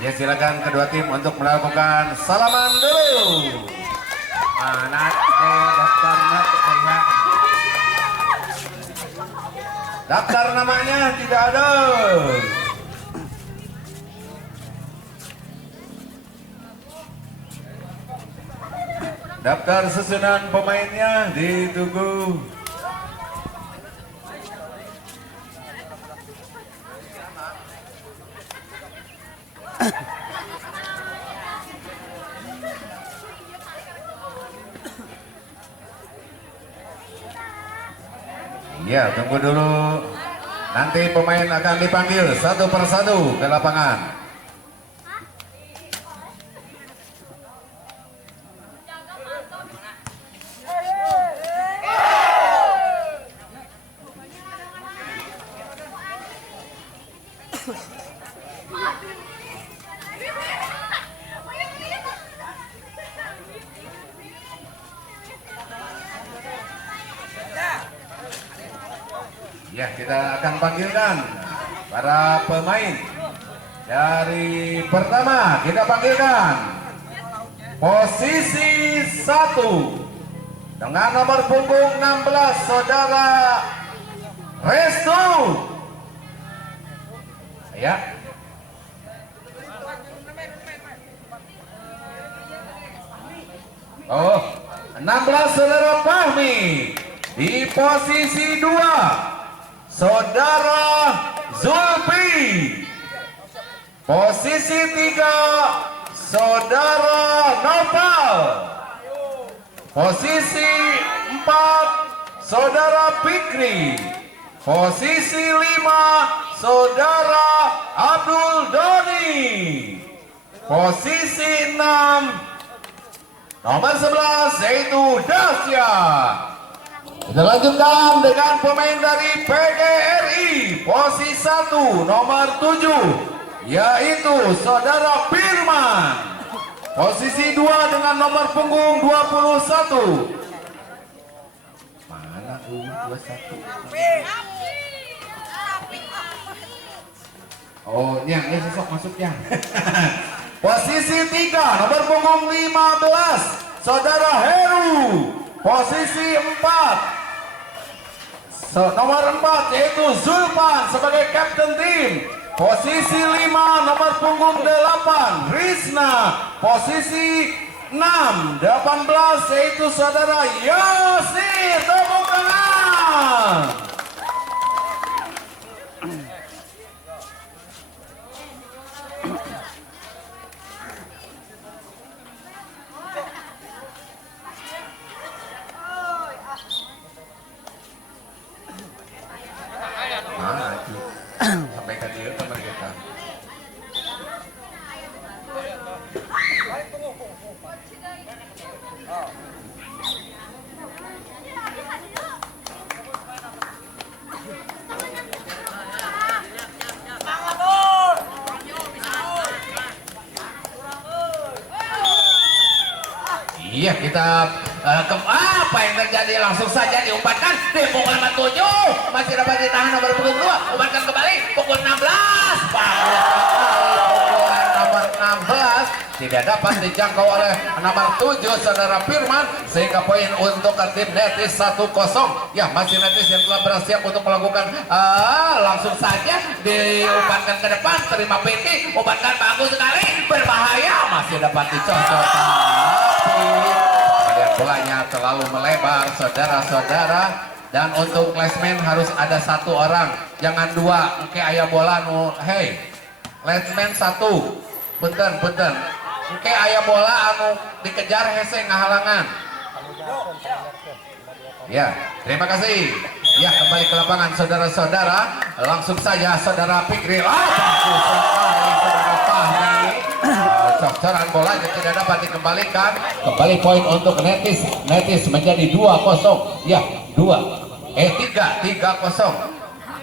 Ya silakan kedua tim untuk melakukan salaman dulu. Mana daftar namanya tidak ada. Daftar susunan pemainnya ditunggu. Ya, tunggu dulu. Nanti pemain akan dipanggil satu persatu ke lapangan. Ya, kita akan panggilkan para pemain. Dari pertama kita panggilkan posisi 1 dengan nomor punggung 16 saudara Restu. Ya. Oh, 16 saudara Fahmi. Di posisi 2 saudara Zulfi. Posisi 3 saudara Noval. Posisi 4 saudara Fikri. Posisi 5 saudara Abdul Doni. Posisi 6 nomor 11 yaitu Dasya. Kita lanjutkan dengan pemain dari PGRI. Posisi 1 nomor 7 yaitu saudara Firman. Posisi 2 dengan nomor punggung 21. Mana 21? Oh, yang ini sosok masuknya. Posisi 3 nomor punggung 15 saudara Heru. Posisi 4 nomor 4 yaitu Zulfan sebagai kapten tim. Posisi 5 nomor punggung 8 Rizna. Posisi 6 18 yaitu saudara Yosir. Tepuk tangan. Sampaikan dia ke mereka. Iya, kita apa yang terjadi, langsung saja diumpankan di pukul 47 masih dapat ditahan nomor punggung 2, umpankan kembali pukul 16 pukul nomor 16 tidak dapat dijangkau oleh nomor 7 saudara Firman, sehingga poin untuk tim Netis 1-0. Ya, masih Netis yang telah bersiap untuk melakukan langsung saja diumpankan ke depan, terima PT, umpankan bagus sekali, berbahaya, masih dapat dicocok. Kemudian bolanya terlalu melebar saudara-saudara, dan untuk linesman harus ada 1 orang, jangan 2. Oke, ayah bola nu hey linesman 1 punten oke, ayah bola anu dikejar hese ngahalangan. Ya, terima kasih. Ya, kembali ke lapangan saudara-saudara, langsung saja saudara Fikri. Bagus sekali saudara Fahmi. Cocoran bolanya tidak dapat dikembalikan. Kembali poin untuk Netis. Netis menjadi 2-0. Ya, 3-0.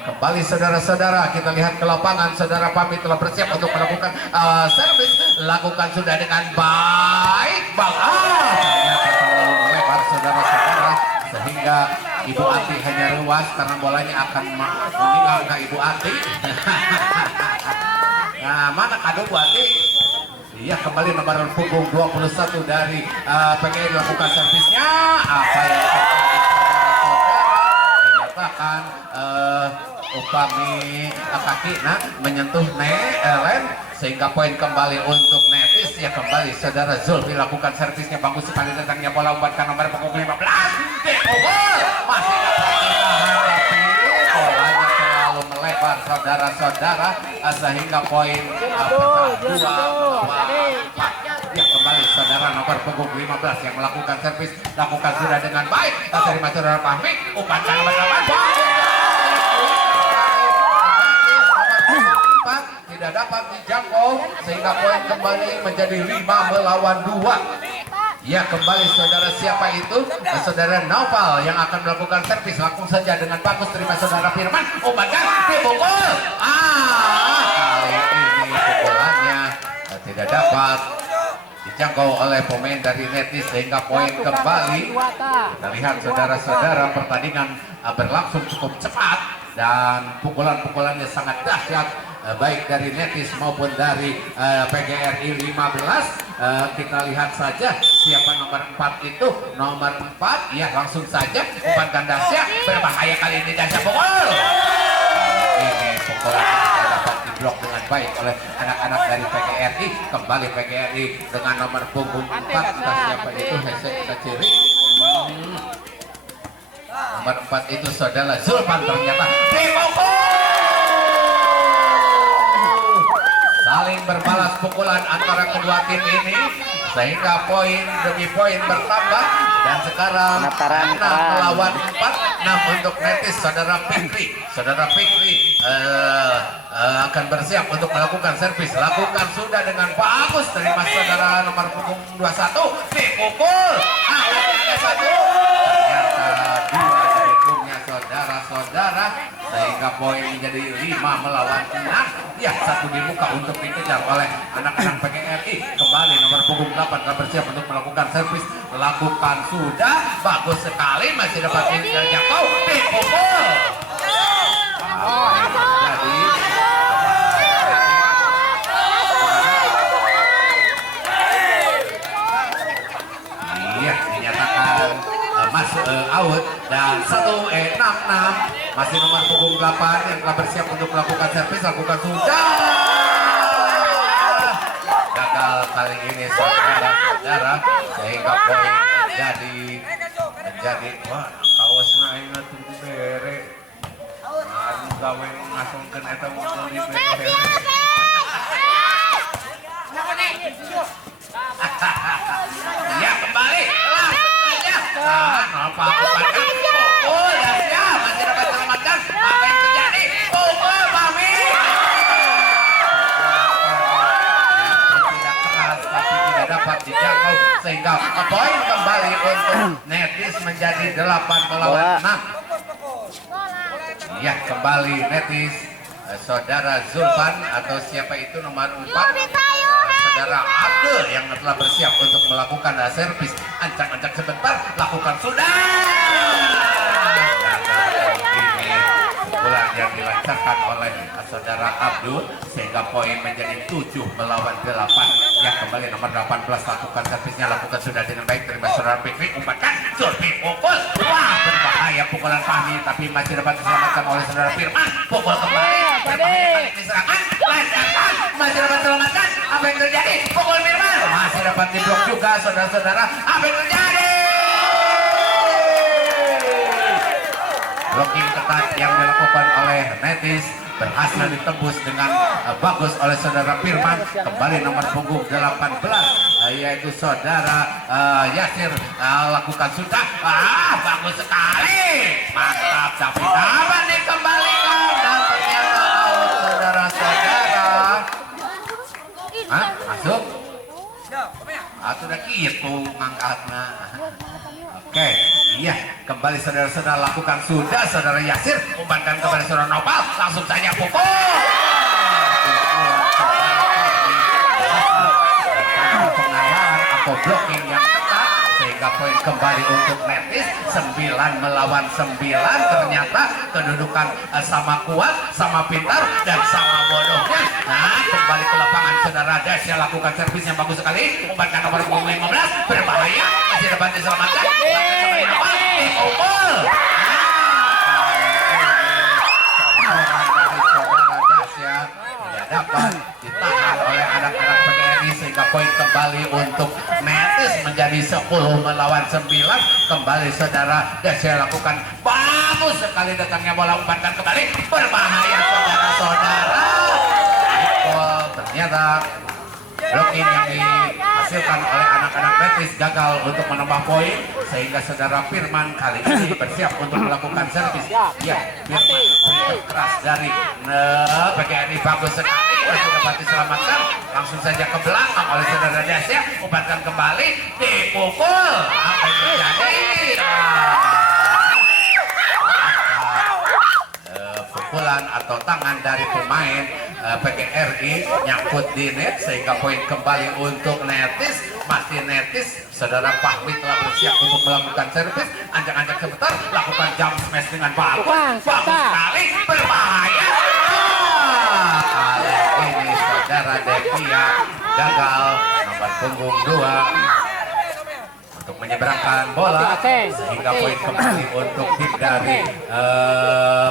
Kembali saudara-saudara, kita lihat ke lapangan. Saudara Fahmi telah bersiap untuk melakukan servis. Lakukan sudah dengan baik. Ternyata terlalu melebar saudara-saudara, sehingga Ibu Ati hanya luas karena bolanya akan meninggal ke Ibu Ati. Nah, mana kado Bu Ati? Iya, kembali nomor punggung 21 dari PGRI lakukan servisnya. Apa yang terjadi saudara-saudara? Dinyatakan upami kaki menyentuh len sehingga poin kembali untuk Netis. Ya, kembali saudara Zulfi lakukan servisnya bagus sekali, datangnya bola umpan nomor punggung 15. Dipukul masih dapat ditahan tapi bolanya terlalu melebar saudara-saudara sehingga poin ya, kembali saudara nomor punggung 15 yang melakukan servis lakukan sudah dengan baik dari saudara Fahmi. Umpan nomor 8 tidak dapat dijangkau sehingga poin kembali menjadi 5 melawan 2. Ya, kembali saudara, siapa itu? Saudara Naufal yang akan melakukan servis langsung saja dengan bagus terima saudara Firman. Umpankan dipukul. Kali ini pukulannya tidak dapat dijangkau oleh pemain dari Netis sehingga poin kembali. Kita lihat saudara-saudara, pertandingan berlangsung cukup cepat dan pukulan-pukulannya sangat dahsyat baik dari Netis maupun dari PGRI 15. Kita lihat saja siapa nomor 4 itu. Nomor 4 ya, langsung saja umpan gandasnya berbahaya kali ini, dahsyat pukul. Ini pukulan yang dapat diblok dengan baik oleh anak-anak dari PGRI. Kembali PGRI dengan nomor punggung 4, siapa itu? Hesek Kaciri. Nomor 4 itu saudara Zulfan, ternyata dipukul. Saling berbalas pukulan antara kedua tim ini sehingga poin demi poin bertambah dan sekarang 6 melawan 4 untuk Netis. Saudara Fikri akan bersiap untuk melakukan servis, lakukan sudah dengan bagus terima saudara nomor punggung 21 dipukul. Ada satu, ternyata 2 dari timnya saudara-saudara sehingga poin menjadi 5 melawan 6. Ya, satu dibuka untuk dikejar oleh anak-anak PGRI. Kembali nomor punggung 8 telah bersiap untuk melakukan servis, lakukan sudah bagus sekali, masih dapat dijangkau dipukul. Jadi iya, dinyatakan masuk out dan 1-6 masih nomor punggung 8 yang telah bersiap untuk melakukan servis, lakukan sudah. Gagal kali ini saudara-saudara sehingga poin menjadi wah, kaosna ini tunggu bere anu gawe ngasongkeun eta motor di bere. Ya, kembali langsung saja apa-apa pukul ya, masih dapat selamatkan. Apa yang terjadi? Pukul Fahmi. Tidak keras tapi tidak dapat dijangkau sehingga poin kembali untuk Netis menjadi 8 melawan 6. Ya, kembali Netis saudara Zulfan atau siapa itu nomor 4, saudara Abdul yang telah bersiap untuk melakukan servis. Ancang-ancang sebentar, lakukan sudah. Pukulan yang dilancarkan oleh saudara Abdul sehingga poin menjadi 7 melawan 8. Ya, kembali nomor 18 lakukan servisnya, lakukan sudah dengan baik terima saudara Fikri. Umpankan Zulfi pukul. Wah, berbahaya pukulan Fahmi tapi masih dapat diselamatkan oleh saudara Firman. Pukul kembali berbahaya kali ini serangan, lancarkan masih dapat diselamatkan. Apa yang terjadi? Pukul Firman masih dapat diblok juga saudara-saudara. Apa yang terjadi? Blocking ketat yang dilakukan oleh Netis berhasil ditembus dengan bagus oleh saudara Firman. Kembali nomor punggung 18 yaitu saudara Yasir lakukan sudah. Bagus sekali, mantap, tapi dapat dikembalikan dan ternyata out saudara-saudara. Masuk atau udah gitu ngangkatnya. Oke, iya, kembali saudara-saudara lakukan sudah saudara Yasir, umpankan kepada saudara Nopal, langsung saja pukul. Pengawalan atau blocking yang ketat sehingga poin kembali untuk Netis 9 melawan 9. Ternyata kedudukan sama kuat, sama pintar, dan sama bodohnya. Nah, kembali ke lapangan saudara Dasya lakukan servis yang bagus sekali, umpankan nomor 15 berbahaya, masih dapat diselamatkan. Tidak dapat ditahan oleh anak-anak PGRI sehingga poin kembali untuk Netis menjadi 10 melawan 9. Kembali saudara Dasya lakukan bagus sekali datangnya bola, umpankan kembali berbahaya saudara-saudara. Ternyata blocking yang dihasilkan oleh anak-anak Netis gagal untuk menambah poin sehingga saudara Firman kali ini bersiap untuk melakukan servis. Ya, Firman keras dari PGRI bagus sekali, masih dapat diselamatkan, langsung saja ke belakang oleh saudara Dasya, umpankan kembali, dipukul, apa yang terjadi? Pukulan atau tangan dari pemain PGRI nyangkut di net sehingga poin kembali untuk Netis. Masih Netis, saudara Fahmi telah bersiap untuk melakukan servis, anjak-anjak sebentar, lakukan jump smash dengan bagus sekali, berbahaya. Kali ini saudara Devia gagal nomor punggung 2 untuk menyeberangkan bola sehingga poin kembali untuk tim dari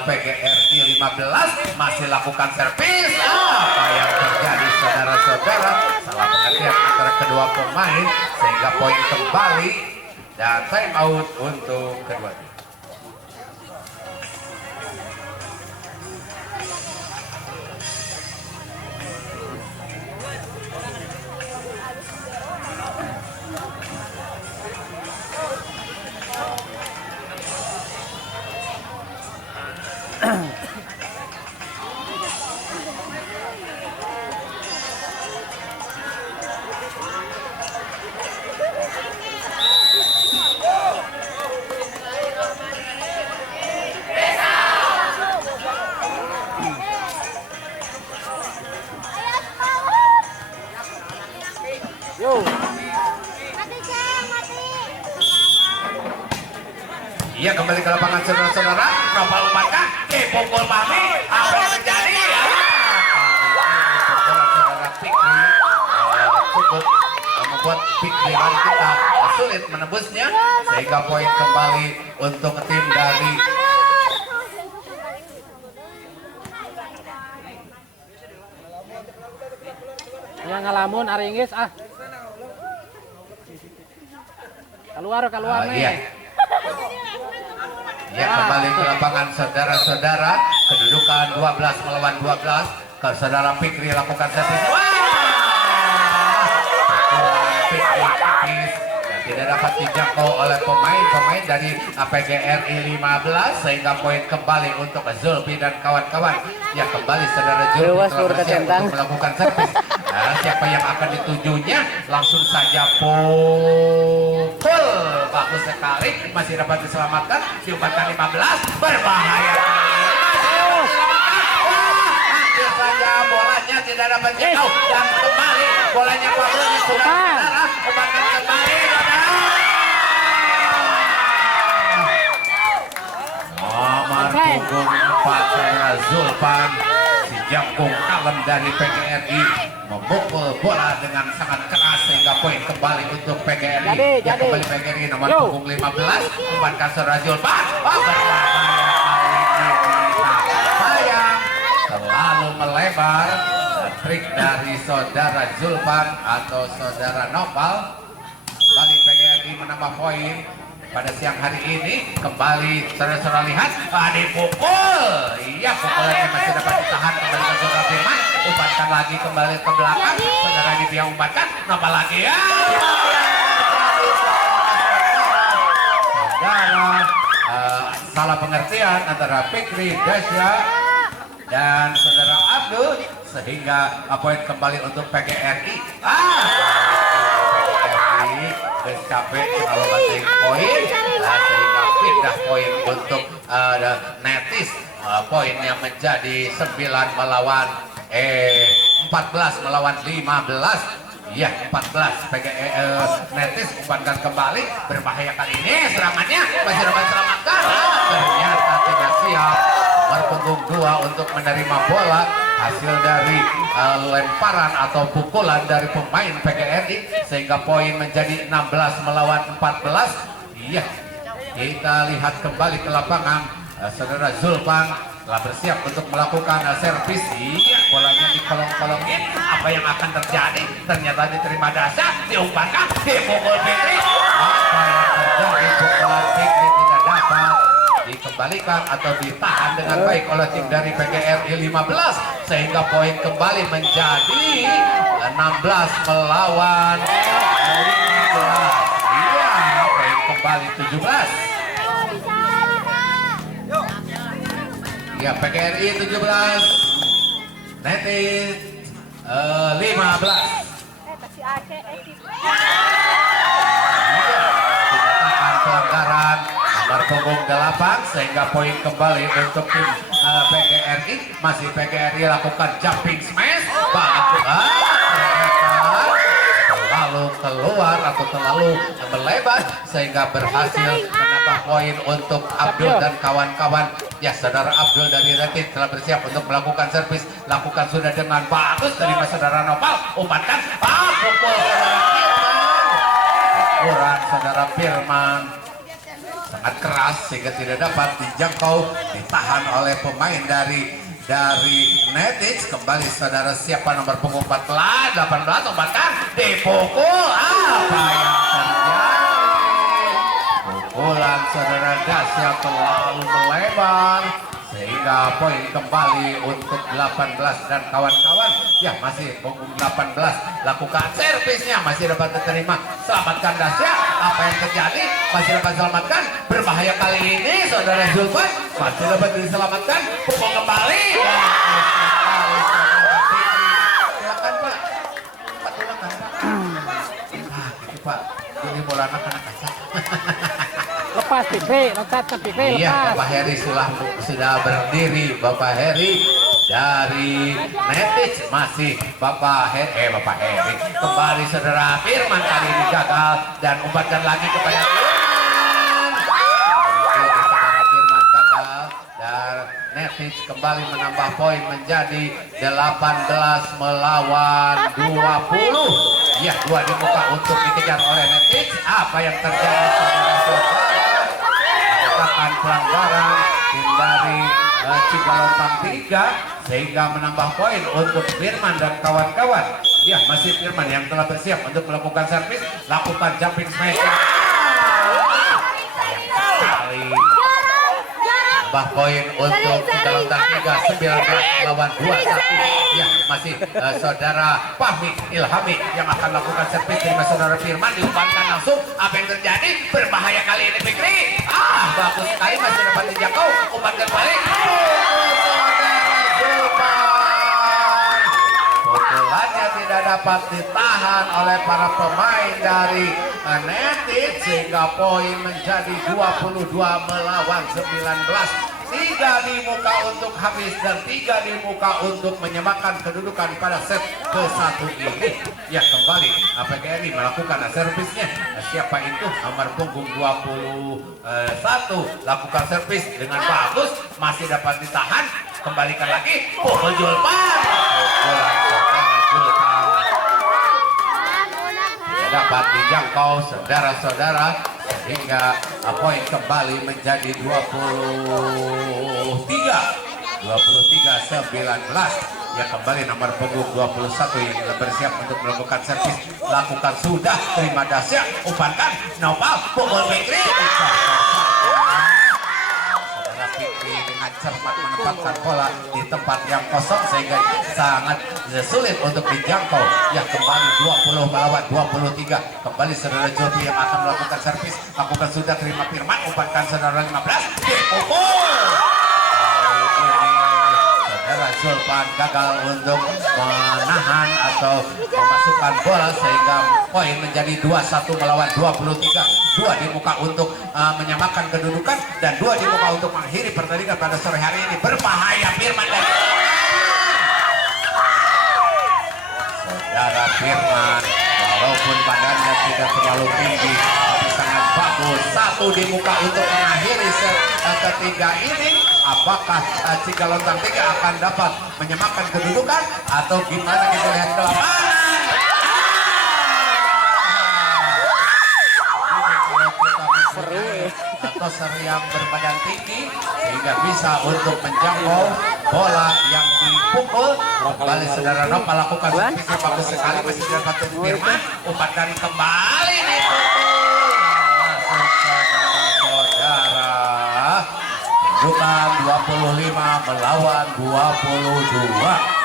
PGRI 15 masih lakukan servis. Apa yang terjadi saudara-saudara, salah pengertian antara kedua pemain sehingga poin kembali dan time out untuk kedua tim. Iya, kembali ke lapangan saudara-saudara, coba umpankan, dipukul Fahmi, apa yang terjadi? Saudara Fikri cukup membuat Fikri hari kita sulit menebusnya sehingga poin kembali untuk tim dari yang ngalamun Aringgis keluar nih. Iya. Ya, kembali ke lapangan saudara-saudara, kedudukan 12 melawan 12. Ke saudara Fikri lakukan servis. Fikri tipis dan tidak dapat dijangkau oleh pemain dari PGRI 15 sehingga poin kembali untuk Zulfi dan kawan-kawan. Ya, kembali saudara Zulfi telah bersiap untuk melakukan servis. Nah, siapa yang akan ditujunya langsung saja pukul, bagus sekali, masih dapat diselamatkan, diumpankan 15, berbahaya. Hampir saja bolanya tidak dapat jauh dan kembali bolanya Pablo sudah umpankan kembali. Nomor punggung 4 saudara Zulfan si jangkung kalem dari PGRI memukul bola dengan sangat keras sehingga poin kembali untuk PGRI. Ya, kembali PGRI nomor punggung 15 umpankan saudara Zulfan. Sayang terlalu melebar. Trik dari saudara Zulfan atau saudara Nopal. Kembali PGRI menambah poin pada siang hari ini. Kembali saudara-saudara lihat, dipukul. Iya, pukulannya masih dapat ditahan kembali ke saudara Firman. Umpankan lagi kembali ke belakang. Saudara Divya umpankan, nambah lagi. Ya, saudara salah pengertian antara Fikri Dasya dan saudara Abdul sehingga poin kembali untuk PGRI. Capek kalau batin poin sehingga pindah poin untuk Netis, poinnya menjadi 9 melawan 14 melawan 15. Ya 14 Netis umpankan kembali, berbahaya kali ini serangannya masih dapat selamatkan. Ternyata tidak siap. Nomor punggung 2 untuk menerima bola hasil dari lemparan atau pukulan dari pemain PGRI sehingga poin menjadi 16 melawan 14. Iya, kita lihat kembali ke lapangan. Saudara Zulpan telah bersiap untuk melakukan servis. Iya, bolanya dikolong-kolongin. Apa yang akan terjadi? Ternyata diterima dasar, diumpankan, dipukul Fikri. Apa yang terjadi? Pukulan Fikri tidak dapat dikembalikan atau ditahan dengan baik oleh tim dari PGRI 15 sehingga poin kembali menjadi 16 melawan 15. Iya, poin kembali 17. Ya, PGRI 17, Netis 15. Dinyatakan pelanggaran nomor punggung 8 sehingga poin kembali untuk tim PGRI. Masih PGRI lakukan jumping smash. Bagus. Terlalu keluar atau terlalu melebar sehingga berhasil menambah poin untuk Abdul dan kawan-kawan. Ya, saudara Abdul dari Retin telah bersiap untuk melakukan servis. Lakukan sudah dengan bagus dari saudara Nopal. Umpankan. Pukul saudara Firman. Pukulan saudara Firman sangat keras sehingga tidak dapat dijangkau, ditahan oleh pemain dari Netis. Kembali saudara siapa nomor punggung 18 umpankan, dipukul. Apa yang terjadi? Pukulan saudara Dasya terlalu melebar sehingga poin kembali untuk 18 dan kawan-kawan. Ya, masih punggung 18 lakukan servisnya, masih dapat diterima, selamatkan Dasya. Apa yang terjadi? Masih dapat selamatkan, berbahaya kali ini saudara Zulfan, masih dapat diselamatkan, pukul kembali. Silakan Pak, silakan Pak. Gitu Pak, ini bola anak-anak kasar. Lepas Fikri, loncat ke Fikri, Iya, lepas. Bapak Heri sudah berdiri. Bapak Heri dari Netis, masih Bapak Heri kembali saudara Firman kali ini gagal dan umpankan lagi kepada Firman. Saudara Firman gagal dan Netis kembali menambah poin menjadi 18 melawan 20. Ya, 2 di muka untuk dikejar oleh Netis. Apa yang terjadi saudara-saudara? Melakukan pelanggaran tim dari Cigalontang 3 sehingga menambah poin untuk Firman dan kawan-kawan. Ya, masih Firman yang telah bersiap untuk melakukan servis, lakukan jumping smash. Kali tambah poin untuk Cigalontang 3, 19 melawan 21. Ya, masih saudara Fahmi Ilhami yang akan lakukan servis dari saudara Firman, diumpankan langsung. Apa yang terjadi? Berbahaya kali ini Fikri. Bagus sekali, masih dapat dijangkau, umpankan balik. Pukulannya tidak dapat ditahan oleh para pemain dari Netis sehingga poin menjadi 22 melawan 19. 3 di muka untuk habis dan 3 di muka untuk menyamakan kedudukan pada set ke-1 ini. Ya, kembali PGRI melakukan servisnya. Siapa itu? Nomor punggung 21 lakukan servis dengan bagus, masih dapat ditahan, kembalikan lagi, pukul Julpan. Tidak dapat dijangkau saudara-saudara hingga poin kembali menjadi 23-19. Ya, kembali nomor punggung 21 yang bersiap untuk melakukan servis, lakukan sudah, terima Dasya, umpankan Nopal, pukul Fikri. Saudara Fikri dengan cermat menempatkan bola di tempat yang kosong sehingga sangat sulit untuk dijangkau. Ya, kembali 20 melawan 23. Kembali saudara Jovi yang akan melakukan servis, lakukan sudah, terima Firman, umpankan saudara 15, dipukul. Saudara Zulpan gagal untuk menahan atau memasukkan bola sehingga poin menjadi 21 melawan 23. 2 di muka untuk menyamakan kedudukan dan 2 di muka untuk mengakhiri pertandingan pada sore hari ini. Berbahaya Firman dan saudara Firman walaupun badannya tidak terlalu tinggi tapi sangat bagus. Satu di muka untuk mengakhiri set ketiga ini. Apakah Cigalontang 3 akan dapat menyamakan kedudukan atau gimana, kita lihat ke lapangan. Toser yang berbadan tinggi sehingga bisa untuk menjangkau bola yang dipukul. Kembali saudara Nova lakukan servisnya bagus sekali, masih dapat Firman, umpan dan kembali dipukul. Masuk saudara-saudara, bukan 25 melawan 22.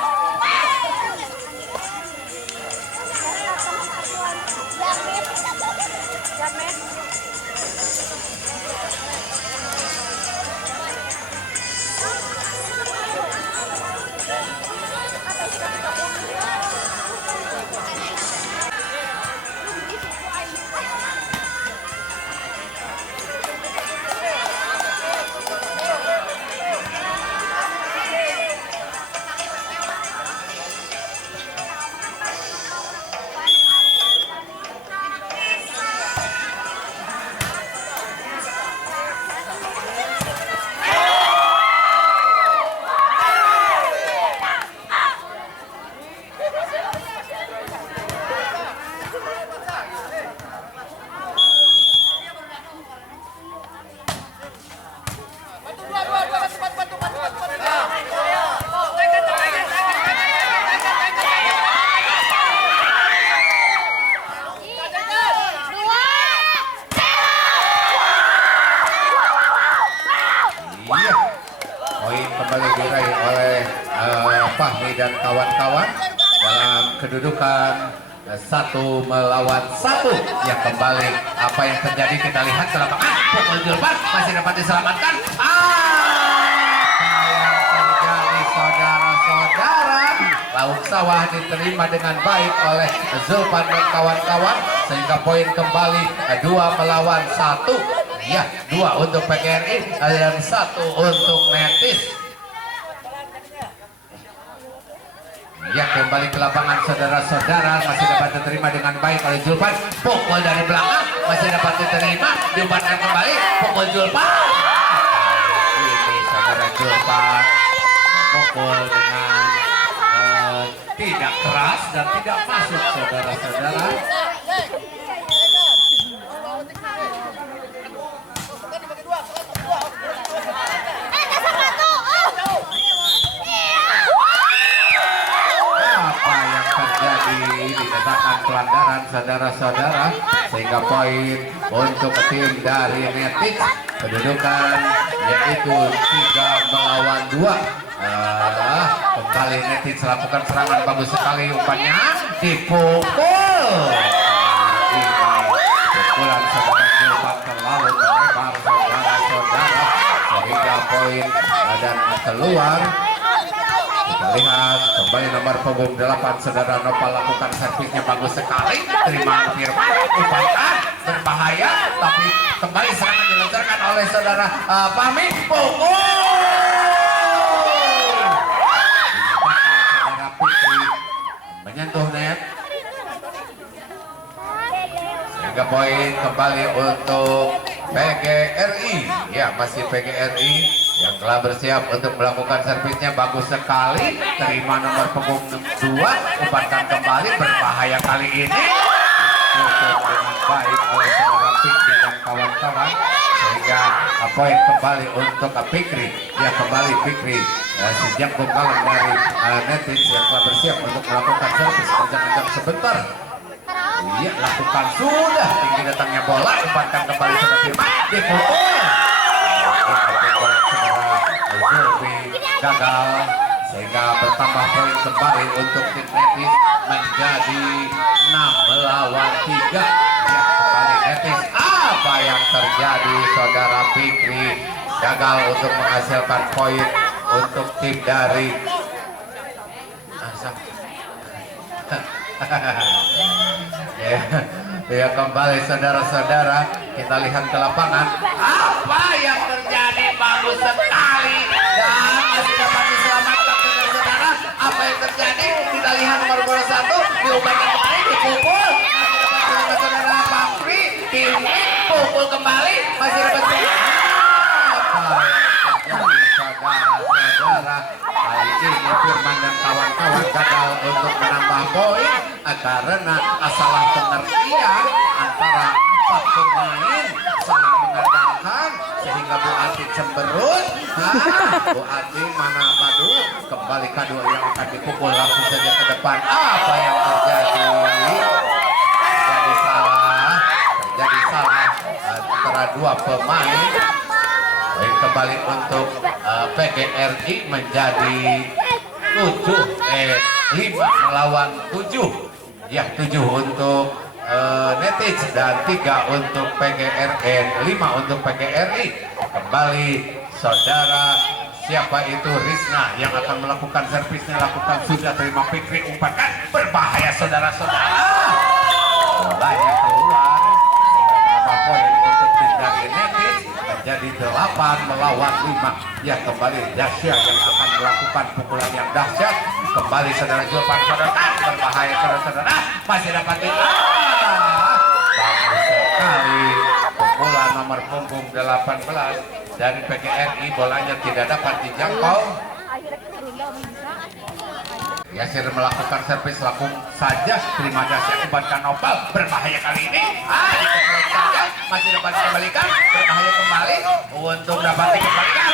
Kembali diraih oleh Fahmi dan kawan-kawan dalam kedudukan 1 melawan 1. Ya, kembali apa yang terjadi kita lihat ke lapangan. Pukul Julpan masih dapat diselamatkan. Apa yang terjadi saudara-saudara? Lauk sawah diterima dengan baik oleh Zulpan dan kawan-kawan sehingga poin kembali 2 melawan 1. Ya, 2 untuk PGRI dan 1 untuk Netis. Ya, kembali ke lapangan saudara-saudara, masih dapat diterima dengan baik oleh Julpan. Pukul dari belakang masih dapat diterima, diumpankan kembali. Pukul Julpan. Ini saudara Julpan pukul dengan tidak keras dan tidak masuk saudara-saudara. Dikatakan pelanggaran saudara-saudara sehingga poin untuk tim dari Netis kedudukan yaitu 3 melawan 2. Kembali Netis lakukan serangan bagus sekali, umpannya dipukul. Ini pukulan saudara Julpan terlalu melebar saudara-saudara sehingga poin dan keluar. Kita lihat kembali nomor punggung 8 saudara Nova lakukan servisnya bagus sekali, terima Firman, umpan berbahaya tapi kembali serangan dilancarkan oleh saudara Fahmi. Pukul saudara Fikri menyentuh net sehingga poin kembali untuk PGRI. Ya, masih PGRI yang telah bersiap untuk melakukan servisnya bagus sekali, terima nomor punggung 2, umpankan kembali berbahaya kali ini, tutup dengan baik oleh saudara Fikri dan kawan-kawan sehingga poin kembali untuk Fikri. Ya, kembali Fikri sejak bongkalan dari Netis yang telah bersiap untuk melakukan servis kencang-kencang sebentar. Iya, lakukan sudah, tinggi datangnya bola, umpankan kembali saudara Firman, dipukul. Zulfi gagal sehingga bertambah poin kembali untuk tim Netis menjadi 6 melawan 3. Ya, kembali Netis. Apa yang terjadi saudara Fikri gagal untuk menghasilkan poin untuk tim dari ya, kembali saudara-saudara, kita lihat ke lapangan. Apa yang terjadi bagus sekali dan masih dapat diselamatkan saudara-saudara. Apa yang terjadi? Kita lihat nomor bola 1 diubahkan kembali, dipukul. saudara. Kali ini Firman dan kawan-kawan gagal untuk menambah poin karena salah pengertian antara empat pemain saling mengandalkan sehingga Bu Ati cemberut. Bu Ati mana kado? Kembali kado yang akan dipukul langsung saja ke depan. Apa yang terjadi? Terjadi salah antara dua pemain. Poin kembali untuk PGRI menjadi 5 melawan 7. Ya 7 untuk Netiz dan 3 untuk PGRN, 5 untuk PGRI. Kembali saudara, siapa itu? Rizna yang akan melakukan servisnya, lakukan sudah, terima Fikri, umpankan, berbahaya saudara-saudara. Bolanya keluar, menambah poin untuk tim dari Netiz menjadi 8 melawan 5. Ya kembali Dasya yang akan melakukan pukulan yang dahsyat. Kembali saudara Julpan, saudara, berbahaya saudara-saudara, masih dapat bagus sekali pukulan nomor punggung 18 dari PGRI, bolanya tidak dapat dijangkau. Yasir melakukan servis, langsung saja terima Dasya, umpankan Nopal, berbahaya kali ini. Dikeprek saja, masih dapat dikembalikan, berbahaya kembali untuk dapat dikembalikan.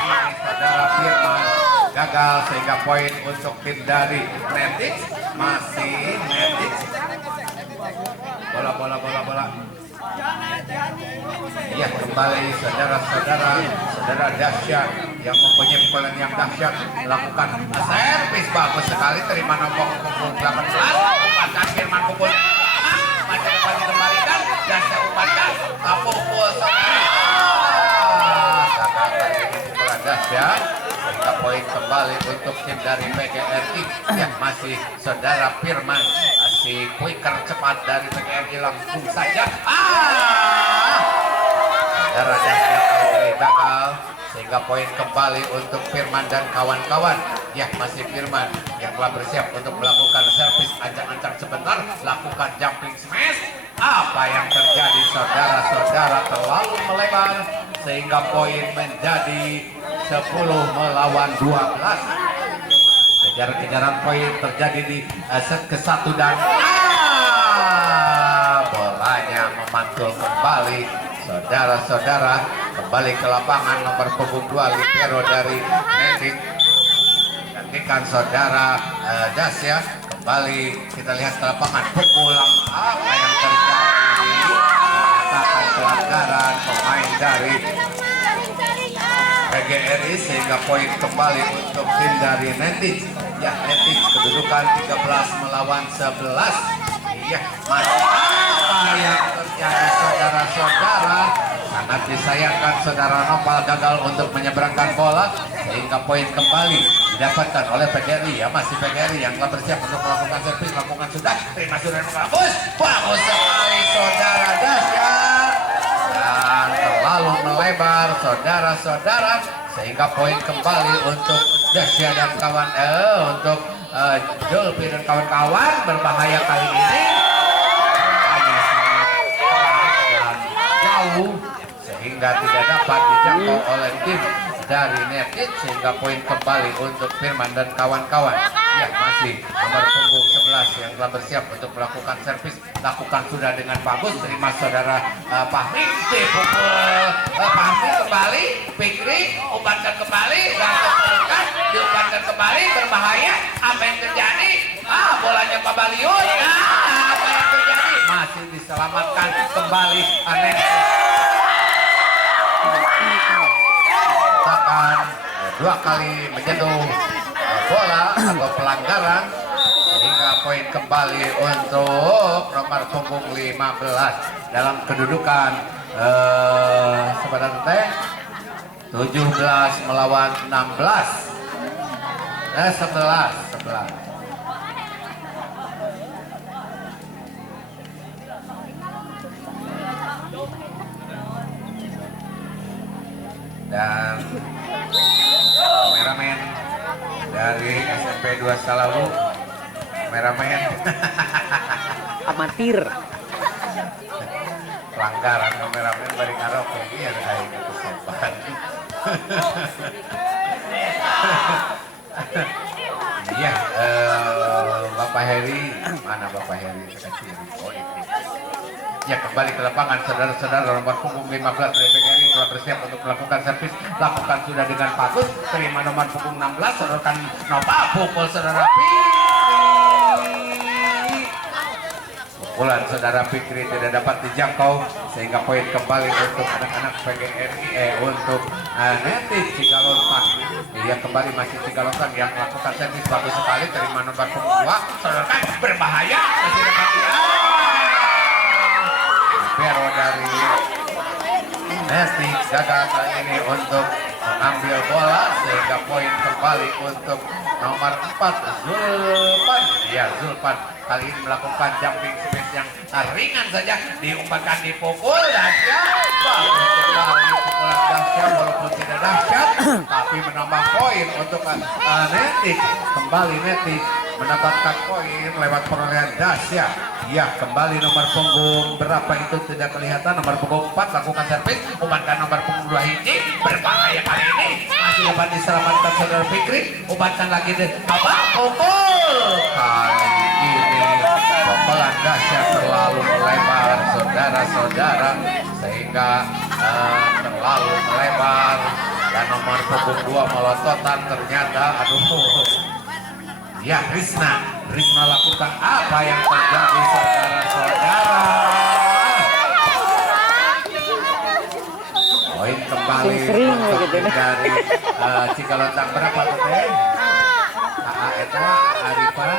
Ini saudara Firman gagal sehingga poin untuk tim dari Netiz. Masih Netiz. Bola. Ya kembali saudara-saudara, saudara Dasya yang mempunyai pukulan yang dahsyat melakukan servis bagus sekali, terima nomor punggung 18, umpankan Firman pukul, masih dapat dikembalikan, Dasya umpankan, pukul saudara. Pukulan dahsyat sehingga poin kembali untuk tim dari PGRI. Ya masih saudara Firman, si quicker cepat dari PGRI langsung saja. Saudara Dasya kali ini gagal sehingga poin kembali untuk Firman dan kawan-kawan. Ya masih Firman yang telah bersiap untuk melakukan servis, ancang-ancang sebentar, lakukan jumping smash. Apa yang terjadi saudara-saudara, terlalu melebar sehingga poin menjadi 10 melawan 12. Kejar-kejaran poin terjadi di set ke-1 dan bolanya memantul kembali saudara-saudara, kembali ke lapangan nomor punggung 2 libero dari Netiz. Gantikan saudara Dasya, kembali kita lihat ke lapangan, pukulan apa yang terjadi, menyatakan pelanggaran pemain dari PGRI sehingga poin kembali untuk tim dari Netiz. Ya Netiz kedudukan 13 melawan 11. Ya masih apa yang terjadi saudara-saudara, sangat disayangkan saudara Nopal gagal untuk menyeberangkan bola sehingga poin kembali didapatkan oleh PGRI. Ya masih PGRI yang telah bersiap untuk melakukan servis, lakukan sudah, terima sudah bagus sekali saudara Dasya. Dan terlalu melebar saudara-saudara sehingga poin kembali untuk Dasya dan kawan untuk Julpi dan kawan-kawan, berbahaya kali ini. Hanya sangat keras dan jauh sehingga tidak dapat dijangkau oleh tim dari Netiz sehingga poin kembali untuk Firman dan kawan-kawan. Ya masih nomor punggung 11 yang telah bersiap untuk melakukan servis, lakukan sudah dengan bagus, terima saudara Fahmi, dipukul Fahmi kembali, Fikri umpankan kembali, langsung diumpankan kembali, berbahaya. Apa yang terjadi? Bolanya Pak Baliun. Apa yang terjadi? Masih diselamatkan kembali Netiz. Akan 2 kali menyentuh bola atau pelanggaran sehingga poin kembali untuk nomor punggung 15 dalam kedudukan sebentar teh 17 melawan 16. 11. Dan kameramen dari SMP 2 Salawu, kameramen Amatir. pelanggaran kameramen bari karaoke ini ada kayak kesopan. Bapak Heri, mana Bapak Heri? Oh ini. Ya kembali ke lapangan saudara-saudara nomor punggung 15 dari PGRI telah bersiap untuk melakukan servis, lakukan sudah dengan bagus, terima nomor punggung 16 sodorkan Nova pukul saudara Fikri. Pukulan saudara Fikri tidak dapat dijangkau sehingga poin kembali untuk anak-anak PGRI untuk Netik Cigalontan. Dia kembali masih Cigalontan yang melakukan servis bagus sekali, terima nomor punggung 2 sodorkan berbahaya masih dapat Pero dari Netik gagal kali ini untuk mengambil bola sehingga poin kembali untuk nomor 4 Zulpan. Ya Zulpan kali ini melakukan jumping space yang ringan saja, diumpankan dipukul dahsyat. Kembali pukulan dahsyat walaupun tidak dahsyat tapi menambah poin untuk Netik. Kembali Netik mendapatkan poin lewat perolehan dahsyat. Ya kembali nomor punggung berapa itu tidak kelihatan, nomor punggung 4 lakukan servis, umpankan nomor punggung 2 hiji berbahaya kali ini masih dapat diselamatkan saudara Fikri, umpankan lagi deh apa pukul kali ini pukulan dahsyat terlalu melebar saudara-saudara sehingga terlalu melebar dan nomor punggung 2 melototan ternyata ya Risna lakukan apa yang terjadi saudara-saudara. Poin kembali untuk dari Cigalontan berapa tuh teh? Eta Arifa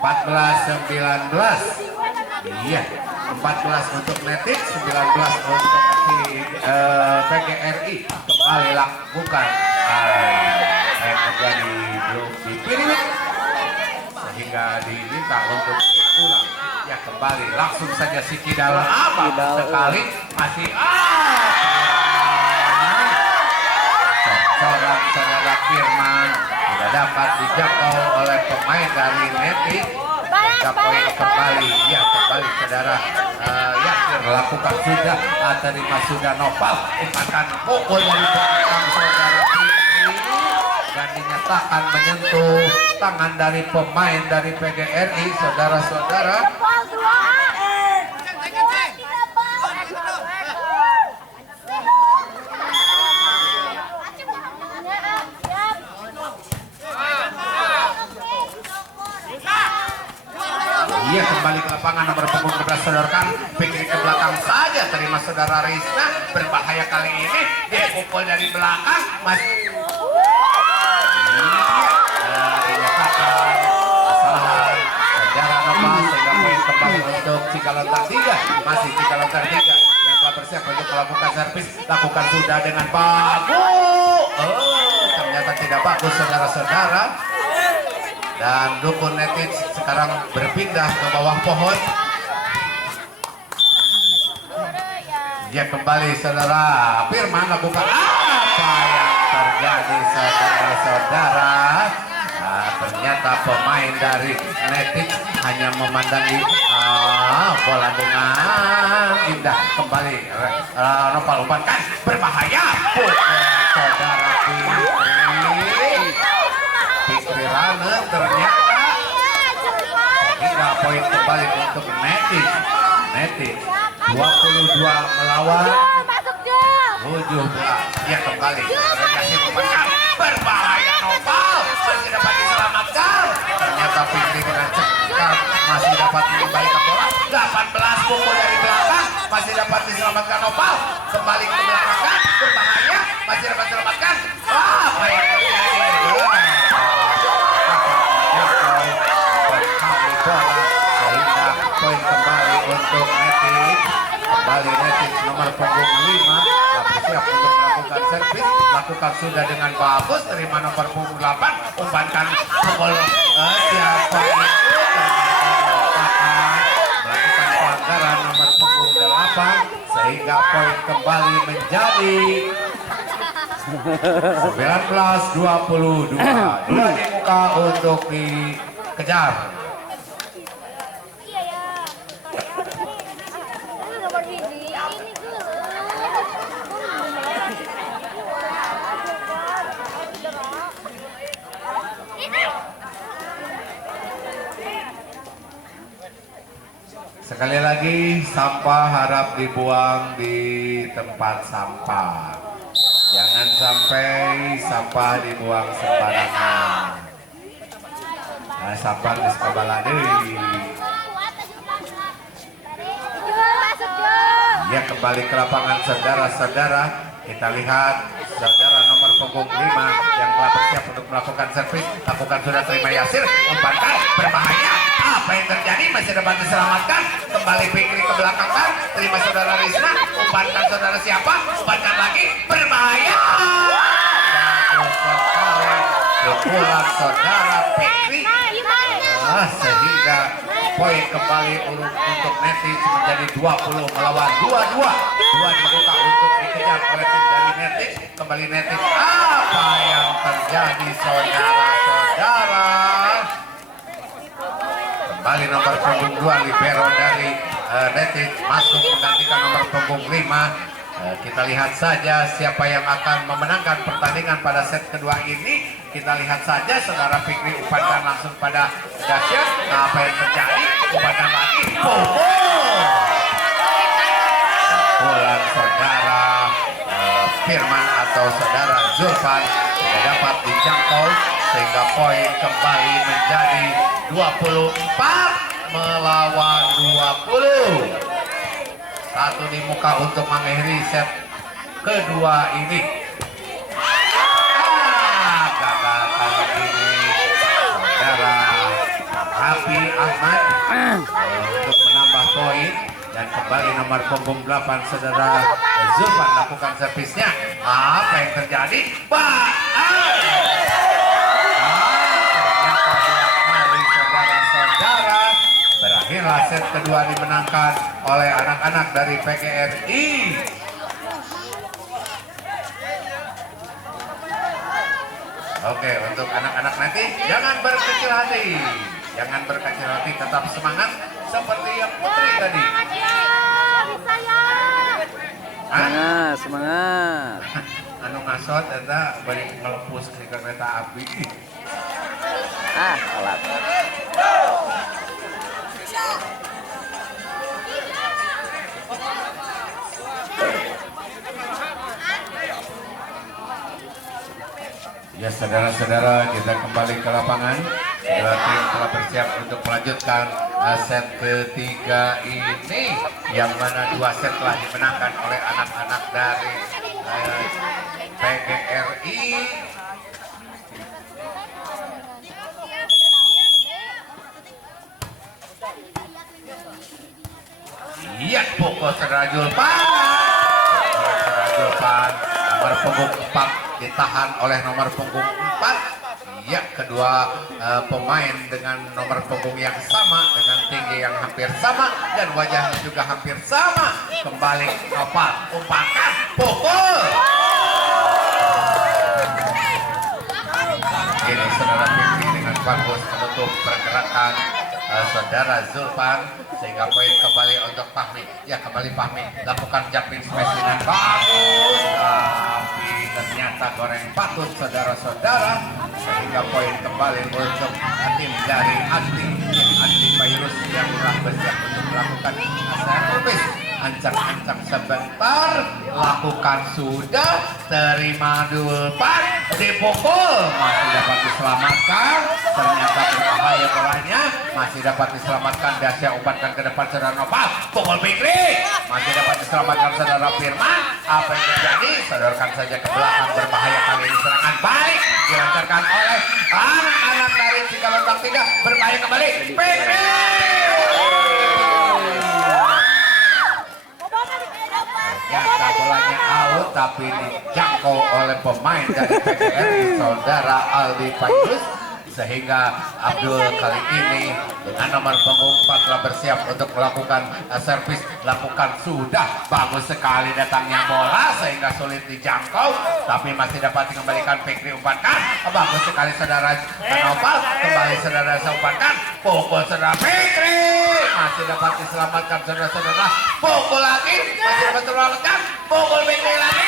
14-19. Iya 14 untuk Netik, 19 untuk PGRI. Kembali lakukan yang terjadi belum dipilih sehingga diminta untuk diulang. Ya kembali langsung saja si Kidal sekali masih seorang saudara Firman tidak dapat dijangkau oleh pemain dari Netik. Poin kembali, ya kembali saudara Yasir lakukan sudah, terima sudah Nopal, umpankan pukul dari belakang saudara Fikri dan dinyatakan menyentuh tangan dari pemain dari PGRI saudara-saudara. Ia kembali ke lapangan nomor punggung 12 sodorkan Fikri ke belakang saja, terima saudara Rizna berbahaya kali ini dia pukul dari belakang masih dinyatakan kesalahan saudara Nopal sehingga poin kembali untuk Cigalontan 3 masih Cigalontan 3 yang telah bersiap untuk melakukan servis, lakukan sudah dengan bagus. Ternyata tidak bagus saudara-saudara. Dan dukun Netik sekarang berpindah ke bawah pohon. Dia kembali saudara Firman lakukan apa yang terjadi saudara-saudara. Ternyata pemain dari Netik hanya memandangi bola dengan indah. Kembali Nopal umpankan berbahaya saudara Fikri runner ternyata hingga poin kembali untuk Netik 22 melawan 17. Dia kembali Yasin umpankan berbahaya Nopal masih dapat diselamatkan, ternyata Fikri dengan cepat masih dapat mengembalikan bola. 18 pukul dari belakang masih dapat diselamatkan Nopal, kembali ke belakang kan berbahaya masih dapat diselamatkan. Apa yang terjadi? Sehingga poin kembali untuk Netik. Kembali Netik nomor punggung 5 bersiap untuk melakukan servis, lakukan sudah dengan bagus, terima nomor punggung 8 umpankan pukul siapa itu melakukan pelanggaran nomor punggung 8 sehingga poin kembali menjadi 19-22. Dua di muka untuk dikejar. Sekali lagi, sampah harap dibuang di tempat sampah. Jangan sampai sampah dibuang sembarangan. Nah, sampah di sekolah deui. Ya, kembali ke lapangan saudara-saudara. Kita lihat saudara nomor punggung 5 yang telah bersiap untuk melakukan servis. Lakukan sudah terima Yasir, umpankan berbahaya. Apa yang terjadi? Masih dapat diselamatkan. Kembali Fikri ke belakang kan. Terima saudara Rizna, umpankan saudara siapa? Umpankan lagi, berbahaya. Bagus sekali. Pukulan saudara Fikri. Sehingga poin kembali untuk Netis menjadi 20 melawan 22. Dua dibuka untuk dikejar oleh tim dari Netis. Kembali Netis. Apa yang terjadi saudara-saudara? Kembali nomor punggung 2 libero dari Netis masuk menggantikan nomor punggung 5. Kita lihat saja siapa yang akan memenangkan pertandingan pada set kedua ini. Kita lihat saja saudara Fikri umpankan langsung pada Dasyat. Nah, apa yang terjadi? Umpankan lagi. Pukulan saudara Firman atau saudara Zulfan tidak dapat dijangkau sehingga poin kembali menjadi 24 melawan 20. Satu di muka untuk mengakhiri set kedua ini. Gagal kali ini saudara Rafi Ahmad untuk menambah poin dan kembali nomor punggung 8 saudara Zulfan lakukan servisnya. Apa yang terjadi? Ternyata dua kali saudara-saudara. Berakhirlah set kedua dimenangkan oleh anak-anak dari PGRI. Oke, untuk anak-anak nanti jangan berkecil hati. Jangan berkecil hati, tetap semangat seperti yang Putri tadi. Semangat, semangat. Anu ngasot eta bari ngelepus ke kereta api. Telat. Ya saudara-saudara, kita kembali ke lapangan. Dua tim telah bersiap untuk melanjutkan set ketiga ini, yang mana dua set telah dimenangkan oleh anak-anak dari PGRI. Iya, pokok saudara Julpan. Saudara Julpan nomor punggung 4 ditahan oleh nomor punggung 4. Ya, kedua pemain dengan nomor punggung yang sama, dengan tinggi yang hampir sama dan wajahnya juga hampir sama. Kembali Nopal, umpankan, pukul. Ini saudara Fikri dengan bagus menutup pergerakan saudara Zulfan sehingga poin kembali untuk Fahmi. Ya, kembali Fahmi lakukan jumping smash dengan bagus, tapi ternyata goreng patut saudara-saudara sehingga poin kembali untuk tim dari Adli Virus yang telah bersiap untuk melakukan servis. Ancang-ancang sebentar, lakukan sudah, terima Dulpan, dipukul, masih dapat diselamatkan, ternyata berbahaya bolanya, masih dapat diselamatkan. Dasya umpankan ke depan saudara Nopal, pukul Fikri, masih dapat diselamatkan saudara Firman. Apa yang terjadi? Sodorkan saja ke belakang, berbahaya kali ini, serangan balik dilancarkan oleh anak-anak dari Cikalembang 3, berbahaya kembali, Fikri. Ternyata bolanya out, tapi dijangkau oleh pemain dari PGRI saudara Aldi Paidus, sehingga Abdul kali ini dengan nomor punggung 4 telah bersiap untuk melakukan servis. Lakukan sudah, bagus sekali datangnya bola sehingga sulit dijangkau, tapi masih dapat dikembalikan. Fikri umpankan, bagus sekali saudara Nopal, kembali saudara umpankan, pukul saudara Fikri, masih dapat diselamatkan saudara-saudara, pukul lagi, masih dapat diselamatkan, pukul Fikri lagi.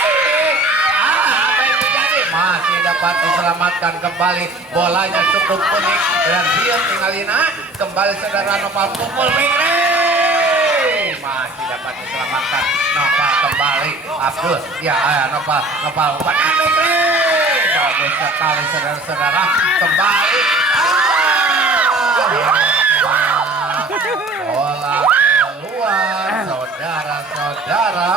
Apa yang terjadi? Masih dapat diselamatkan kembali, bolanya cukup unik dan dia tinggalina kembali saudara Nopal, pukul Fikri. masih dapat diselamatkan. Nopal kembali, Abdul, ya Nopal umpan bagus sekali saudara-saudara, kembali. Bola keluar, saudara-saudara.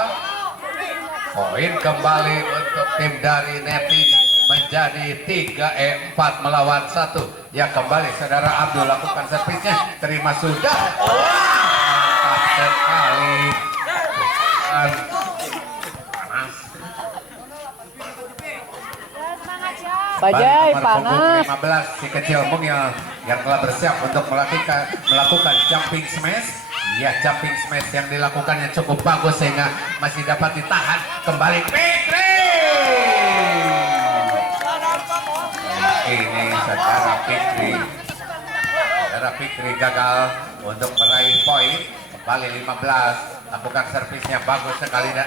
Poin kembali untuk tim dari Netis menjadi 4 melawan 1. Ya kembali saudara Abdul lakukan servisnya, terima sudah. Mantap sekali. Bajai nomor panas. 15 si kecil Mung yang telah bersiap untuk melakukan jumping smash. Ya, jumping smash yang dilakukannya cukup bagus sehingga masih dapat ditahan. Kembali Fikri. Ini saudara Fikri gagal untuk meraih poin. Kembali 15, lakukan servisnya bagus sekali dan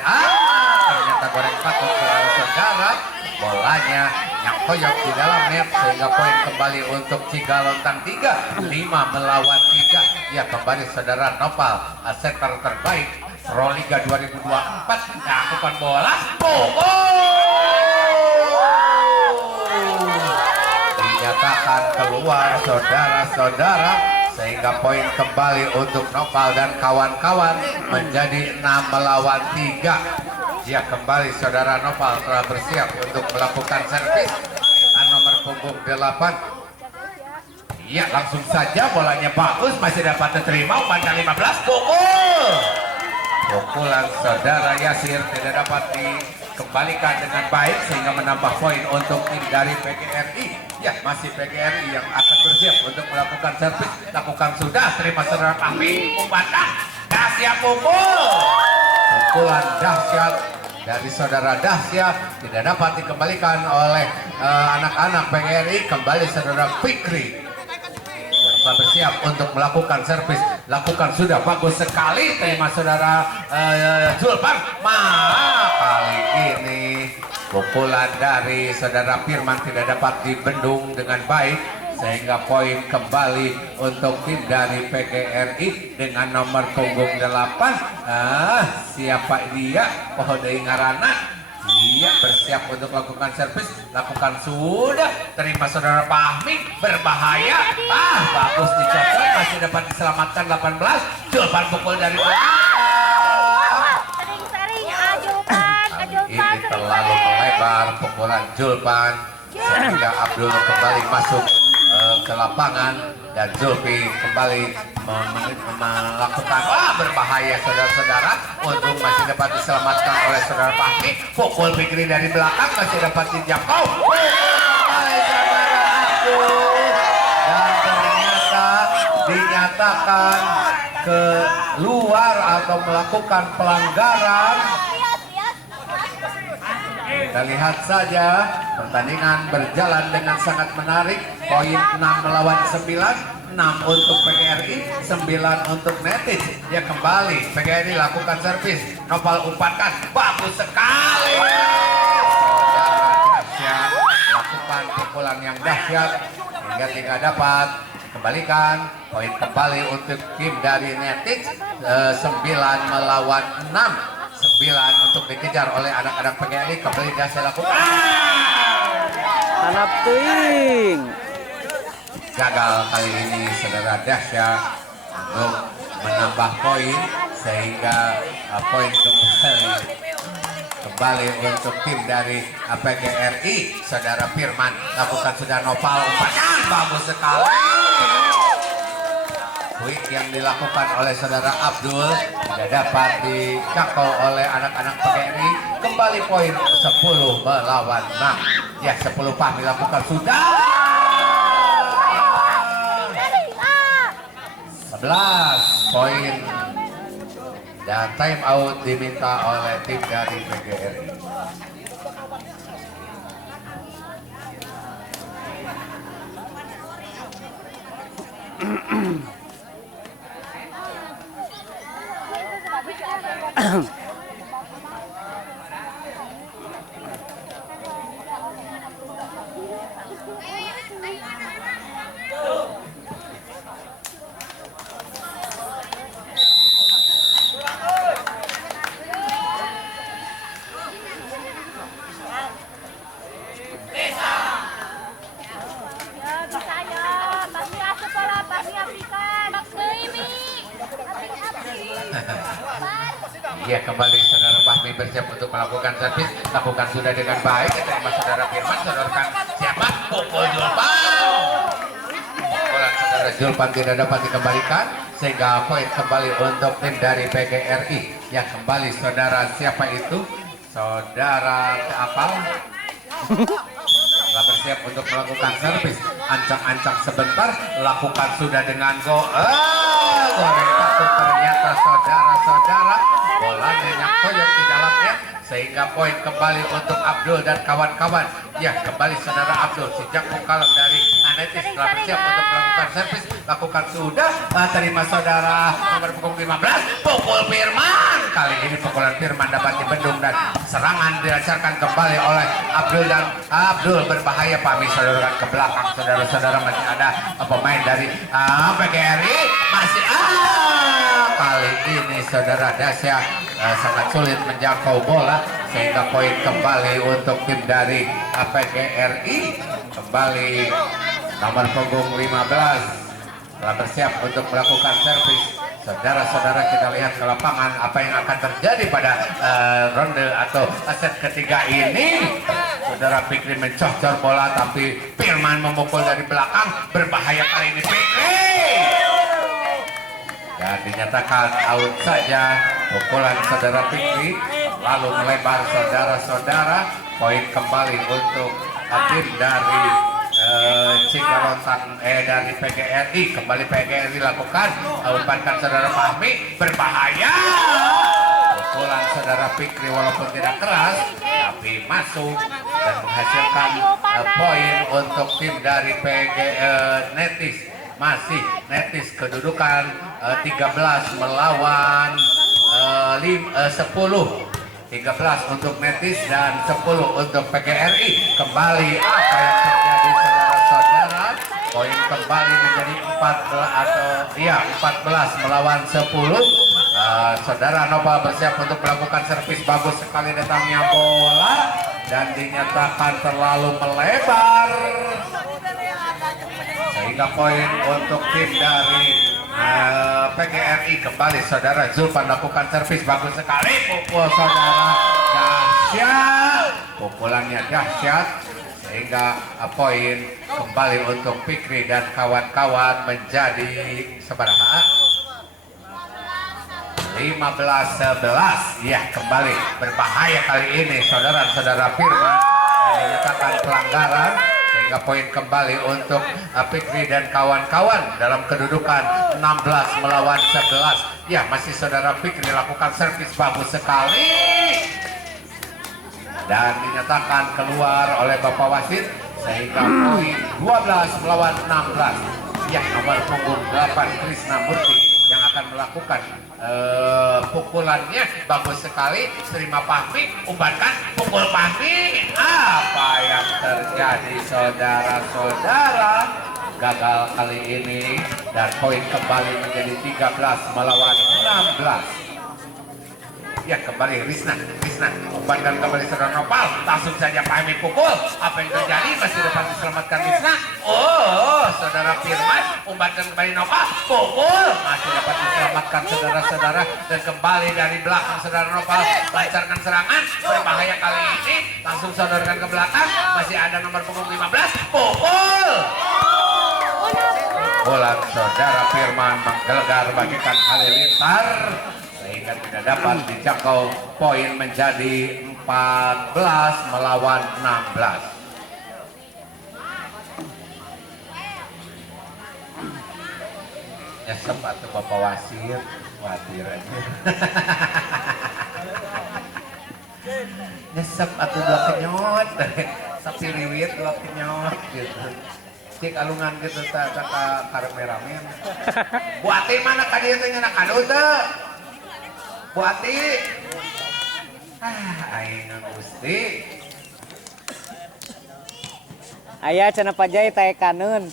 ternyata goreng patut saudara. Bolanya yang koyok di dalam net sehingga poin kembali untuk Cigalontang 3, 5 melawan 3. Ya kembali saudara Nopal, setter terbaik Proliga 2024, lakukan bola, dinyatakan keluar saudara-saudara sehingga poin kembali untuk Nopal dan kawan-kawan menjadi 6 melawan 3. Ya kembali saudara Nopal telah bersiap untuk melakukan servis dengan nomor punggung 8. Iya langsung saja bolanya bagus, masih dapat diterima umpan 15, pukulan saudara Yasir tidak dapat dikembalikan dengan baik sehingga menambah poin untuk tim dari PGRI. Ya masih PGRI yang akan bersiap untuk melakukan servis, lakukan sudah, terima saudara Fahmi, umpan dahsyat pukulan dahsyat dari saudara Dahsyat tidak dapat dikembalikan oleh anak-anak PGRI. Kembali saudara Fikri yang telah bersiap untuk melakukan servis, lakukan sudah bagus sekali, terima saudara Julpan. Kali ini pukulan dari saudara Firman tidak dapat dibendung dengan baik sehingga poin kembali untuk tim dari PGRI dengan nomor punggung 8. Siapa dia? Pohodei Ngarana. Dia bersiap untuk melakukan servis, lakukan sudah, terima saudara Fahmi, berbahaya. Bagus dicocok, masih dapat diselamatkan 18. Julpan pukul dari ini terlalu melebar pukulan Julpan sehingga Abdul kembali masuk ke lapangan dan Zulfi kembali melakukan berbahaya saudara-saudara. Untung masih dapat diselamatkan oleh saudara Fahmi. Pukul Fikri dari belakang masih dapat dijangkau dan ternyata dinyatakan keluar atau melakukan pelanggaran. Kita lihat saja pertandingan berjalan dengan sangat menarik. Poin 6 melawan 9, 6 untuk PGRI, 9 untuk Netis. Ya kembali PGRI lakukan servis, Nopal umpankan, bagus sekali. Saudara Dahsyat melakukan pukulan yang dahsyat hingga tidak dapat kembalikan. Poin kembali untuk tim dari Netis, 9 melawan 6. 9 untuk dikejar oleh anak-anak PGRI. Kembali Dahsyat lakukan Tanap tuing. gagal kali ini saudara Dahsyat untuk menambah poin sehingga poin kembali untuk tim dari PGRI. Saudara Firman lakukan sudah, Nopal umpankan bagus sekali. Quick yang dilakukan oleh saudara Abdul tidak dapat dijangkau oleh anak-anak PGRI. Kembali poin 10 melawan 6. Ya 10 Fahmi lakukan sudah. 11 poin dan time out diminta oleh tim dari PGRI. Ya kembali saudara Fahmi bersiap untuk melakukan servis, lakukan sudah dengan baik. Terima saudara Firman, saudarakan siapa? Pukul Julpan. Pukulan saudara Julpan tidak dapat dikembalikan sehingga poin kembali untuk tim dari PGRI. Ya kembali saudara siapa itu? Saudara Apal. Telah bersiap untuk melakukan servis, ancang-ancang sebentar, lakukan sudah dengan goreng satu, ternyata saudara-saudara bolanya yang koyok di dalamnya sehingga poin kembali untuk Abdul dan kawan-kawan. Ya kembali saudara Abdul sejak kalem dari Anetis telah bersiap untuk melakukan servis, lakukan sudah, terima saudara nomor punggung 15 pukul Firman. Kali ini pukulan Firman dapat dibendung dan serangan dilancarkan kembali oleh Abdul, dan Abdul berbahaya Fahmi, saudara ke belakang saudara-saudara masih ada pemain dari PGRI masih kali ini saudara Dasya sangat sulit menjangkau bola sehingga poin kembali untuk tim dari PGRI. Kembali nomor punggung 15 telah bersiap untuk melakukan servis. Saudara-saudara kita lihat ke lapangan apa yang akan terjadi pada ronde atau set ketiga ini. Saudara Fikri mencocor bola tapi Firman memukul dari belakang, berbahaya kali ini Fikri. Dan dinyatakan out saja pukulan saudara Fikri, lalu melebar saudara-saudara. Poin kembali untuk tim dari Cikalontan dari PGRI. Kembali PGRI lakukan, umpankan saudara Fahmi, berbahaya. Pukulan saudara Fikri walaupun tidak keras tapi masuk dan menghasilkan poin untuk tim dari Netis. Masih Netis kedudukan 13 melawan 10. 13 untuk Netis dan 10 untuk PGRI. Kembali apa yang terjadi saudara-saudara? Poin kembali menjadi 14 melawan 10. Saudara Nopal bersiap untuk melakukan servis, bagus sekali datangnya bola dan dinyatakan terlalu melebar sehingga poin untuk tim dari PGRI. Kembali saudara Zulfan lakukan servis, bagus sekali pukul saudara, dahsyat, pukulannya dahsyat sehingga poin kembali untuk Fikri dan kawan-kawan menjadi seberapa 15-11. Ya kembali berbahaya kali ini saudara-saudara Firman dan dinyatakan pelanggaran sehingga poin kembali untuk Fikri dan kawan-kawan dalam kedudukan 16 melawan 11. Ya masih saudara Fikri lakukan servis, bagus sekali dan dinyatakan keluar oleh Bapak Wasit sehingga poin 12 melawan 16. Ya nomor punggung 8 Krisna Murti yang akan melakukan pukulannya, bagus sekali, terima Fahmi, umpankan, pukul Fahmi. Apa yang terjadi saudara-saudara? Gagal kali ini dan poin kembali menjadi 13 melawan 16. Ya kembali Risna, umpankan kembali saudara Nopal, langsung saja Fahmi pukul. Apa yang terjadi? Masih dapat diselamatkan Risna. Oh, saudara Firman, umpankan kembali Nopal, pukul, masih dapat diselamatkan saudara-saudara dan kembali dari belakang saudara Nopal lancarkan serangan, berbahaya kali ini, langsung saudarakan ke belakang, masih ada nomor punggung 15, pukul. Pukulan saudara Firman menggelegar bagikan Halilintar sehingga tidak dapat dijangkau, poin menjadi 14 melawan 16. Nyesep atau Bapak Wasit, khawatir aja. Nyesep atau dua kenyot, sapi riwit dua kenyot gitu. Cik alungan gitu tak karame-rame. Bu Ati mana kadieu teh nyana kado teh? Bu Ati. Aing Gusti. Aya cenah pajai tae kaneun.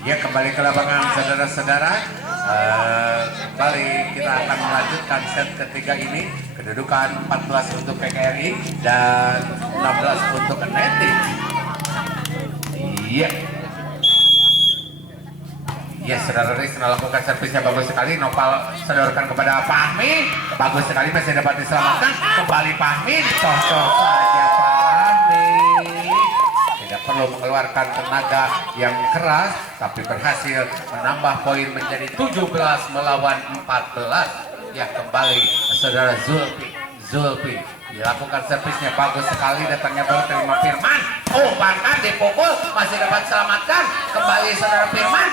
Ya kembali ke lapangan saudara-saudara. Kembali kita akan melanjutkan set ketiga ini. Kedudukan 14 untuk PGRI dan 16 untuk Netik. Iya. Yes, saudara Rizna lakukan servisnya bagus sekali. Nopal sodorkan kepada Fahmi. Bagus sekali, masih dapat diselamatkan. Kembali Fahmi, cocok saja Fahmi. Tidak perlu mengeluarkan tenaga yang keras, tapi berhasil menambah poin menjadi 17 melawan 14. Ya, kembali saudara Zulfi dilakukan servisnya bagus sekali, datangnya bola terima Firman, umpankan dipukul, masih dapat selamatkan, kembali saudara Firman.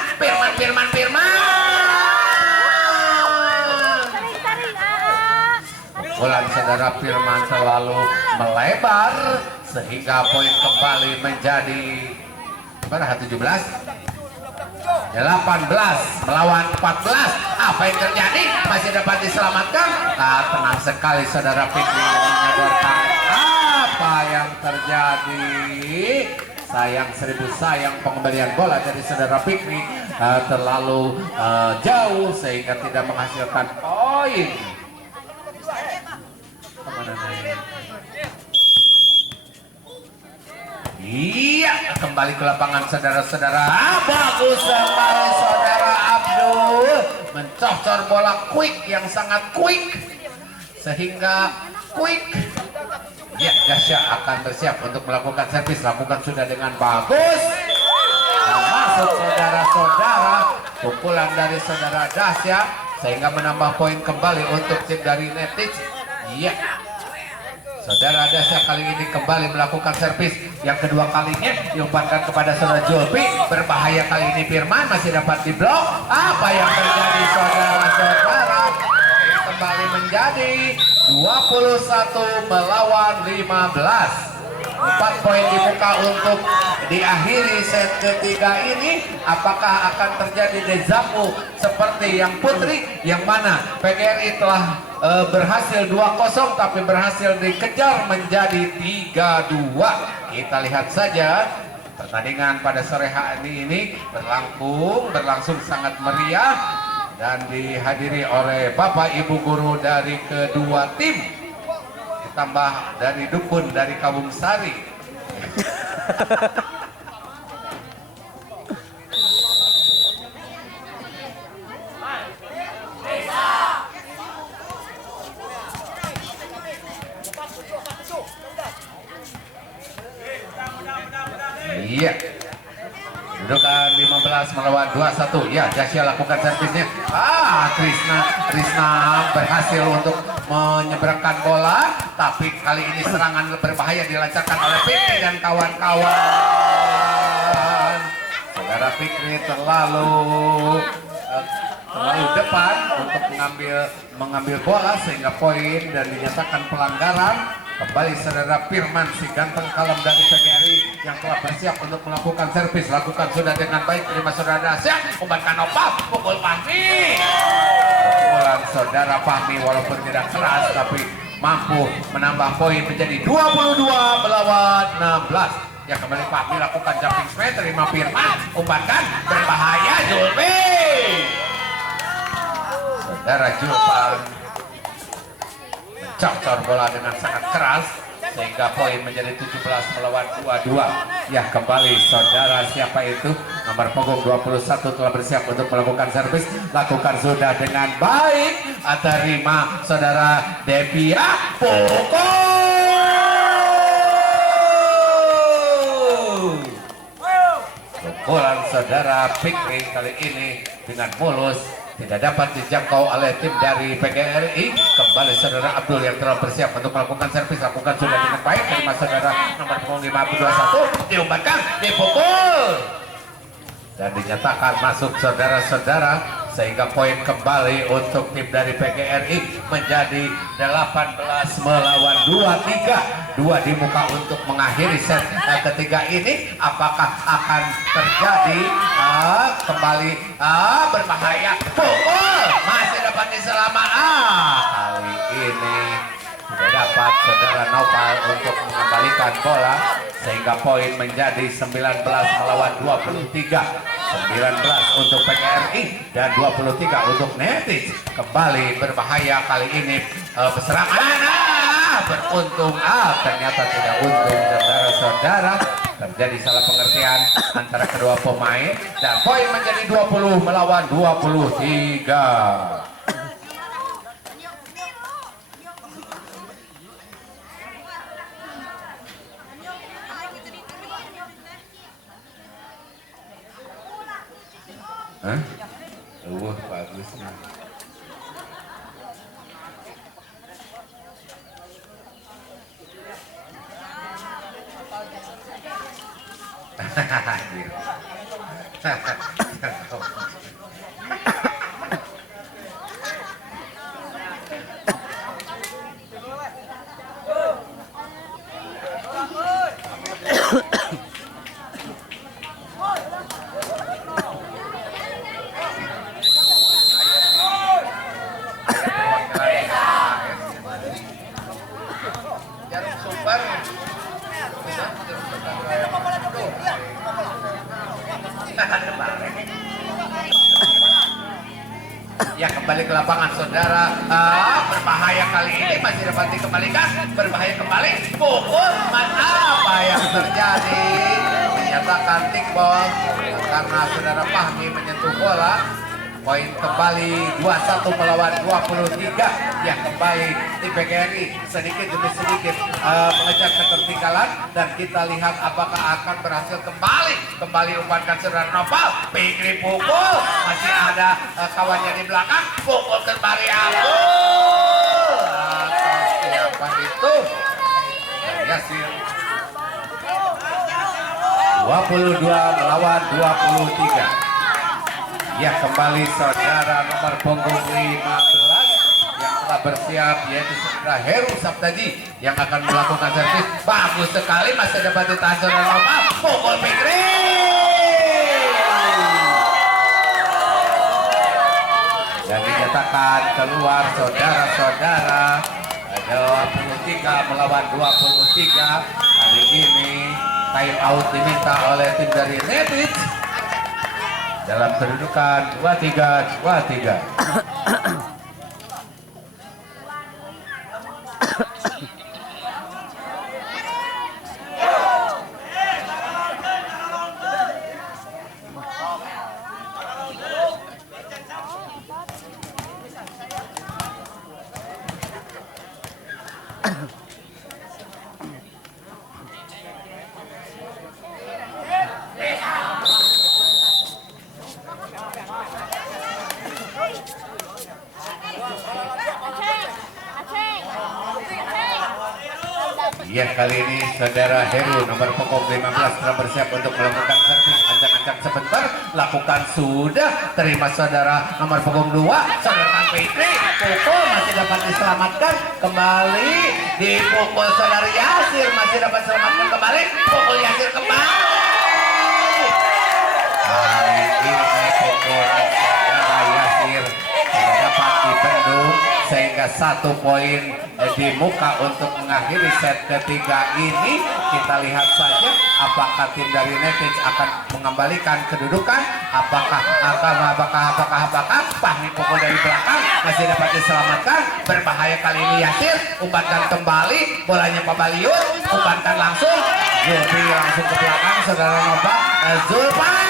Pukulan saudara Firman selalu melebar sehingga poin kembali menjadi berapa? 18 melawan 14. Apa yang terjadi? Masih dapat diselamatkan. Tenang sekali saudara Fikri menyodorkan. Apa yang terjadi? Sayang seribu sayang, pengembalian bola dari saudara Fikri terlalu jauh sehingga tidak menghasilkan poin. Kemana nih? Iya, kembali ke lapangan saudara-saudara. Bagus sekali saudara Abdul mencocor bola quick yang sangat quick sehingga quick. Ya, Dasya akan bersiap untuk melakukan servis, lakukan sudah dengan bagus. Dan masuk saudara-saudara, pukulan dari saudara Dasya sehingga menambah poin kembali untuk tim dari Netic. Iya. Saudara Dasya kali ini kembali melakukan servis yang kedua kalinya, diumpankan kepada saudara Julpi. Berbahaya kali ini Firman, masih dapat diblok. Apa yang terjadi saudara-saudara? Poin kembali menjadi 21 melawan 15. 4 poin dibuka untuk diakhiri set ketiga ini. Apakah akan terjadi dejavu seperti yang Putri, yang mana PGRI telah berhasil 2-0 tapi berhasil dikejar menjadi 3-2. Kita lihat saja pertandingan pada sore hari ini berlangsung sangat meriah dan dihadiri oleh Bapak Ibu guru dari kedua tim, ditambah dari dukun dari Kampung Sari. Iya. Kedudukan 15 melawan 21. Ya, Jasya lakukan servisnya. Krisna berhasil untuk menyeberangkan bola, tapi kali ini serangan berbahaya dilancarkan oleh Fikri dan kawan-kawan. Saudara Fikri terlalu depan untuk mengambil bola sehingga poin dan dinyatakan pelanggaran. Kembali saudara Firman, si ganteng kalem dari PGRI yang telah bersiap untuk melakukan servis, lakukan sudah dengan baik. Terima saudara Dasya, umpankan Nopal, pukul Fahmi. Pukulan saudara Fahmi walaupun tidak keras tapi mampu menambah poin menjadi 22 melawan 16. Ya, kembali Fahmi lakukan jumping smash, terima Firman, umpankan, berbahaya Julpi. Saudara Julpan mencocor bola dengan sangat keras sehingga poin menjadi 17 melawan 22. Ya, kembali saudara, siapa itu? Nomor punggung 21 telah bersiap untuk melakukan servis, lakukan sudah dengan baik. Terima saudara Devia, pukul. Pukulan saudara Fikri kali ini dengan mulus tidak dapat dijangkau oleh tim dari PGRI. Kembali saudara Abdul yang telah bersiap untuk melakukan servis, lakukan sudah dengan baik. Terima saudara nomor punggung 521, diumpankan, dipukul dan dinyatakan masuk saudara-saudara sehingga poin kembali untuk tim dari PGRI menjadi 18 melawan 23. 2 di muka untuk mengakhiri set ketiga ini. Apakah akan terjadi kembali berbahaya, pukul, masih dapat diselamatkan. Kali ini tidak dapat saudara Nopal untuk mengembalikan bola. sehingga poin menjadi 19 melawan 23. 19 untuk PGRI dan 23 untuk Netis. Kembali berbahaya kali ini serangan beruntung ternyata tidak untung saudara-saudara. Terjadi salah pengertian antara kedua pemain dan poin menjadi 20 melawan 23. Hah? Bagus nih. Ya, kembali ke lapangan saudara. Berbahaya kali ini masih dapat dikembalikan. Berbahaya kembali. Pukul apa yang terjadi? Dinyatakan kick ball karena saudara Fahmi menyentuh bola. Poin kembali 21 melawan 23. Ya, kembali di PGRI sedikit demi sedikit mengejar ketertinggalan dan kita lihat apakah akan berhasil kembali umpankan saudara Noval. Pikri pukul, masih ada kawannya di belakang, pukul kembali Abdul. Atas siapa itu? Yasir. 22 melawan 23. Ya, kembali saudara nomor punggung 15 yang telah bersiap yaitu saudara Heru Sabtaji yang akan melakukan servis. Bagus sekali, masih dapat ditahan saudara Noval. Pukul Fikri. Dan dinyatakan keluar saudara-saudara. 23 melawan 23. Kali ini time out diminta oleh tim dari Netis dalam kedudukan 23-23. Ya, kali ini saudara Heru nomor punggung 15 telah bersiap untuk melakukan servis. Ancang-ancang sebentar, lakukan sudah. Terima saudara nomor punggung 2 saudara Fikri. Pukul masih dapat diselamatkan. Kembali dipukul saudara Yasir, masih dapat diselamatkan kembali. Pukul Yasir kembali. Kali ini pukulan saudara Yasir tidak dapat dibendung sehingga 1 poin di muka untuk mengakhiri set ketiga ini. Kita lihat saja apakah tim dari Netis akan mengembalikan kedudukan, apakah Fahmi pukul dari belakang masih dapat diselamatkan. Berbahaya kali ini Yasir, umpankan kembali bolanya Pak Baliut, umpankan langsung Zulfi langsung ke belakang saudara Nova. Zulfan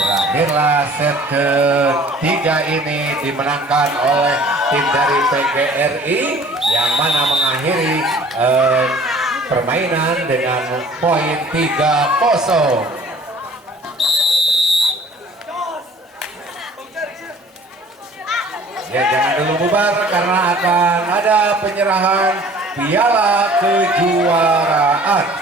berakhirlah set ketiga ini dimenangkan oleh tim dari PGRI yang mana mengakhiri permainan dengan poin 3-0. Ya, jangan dulu bubar karena akan ada penyerahan piala kejuaraan.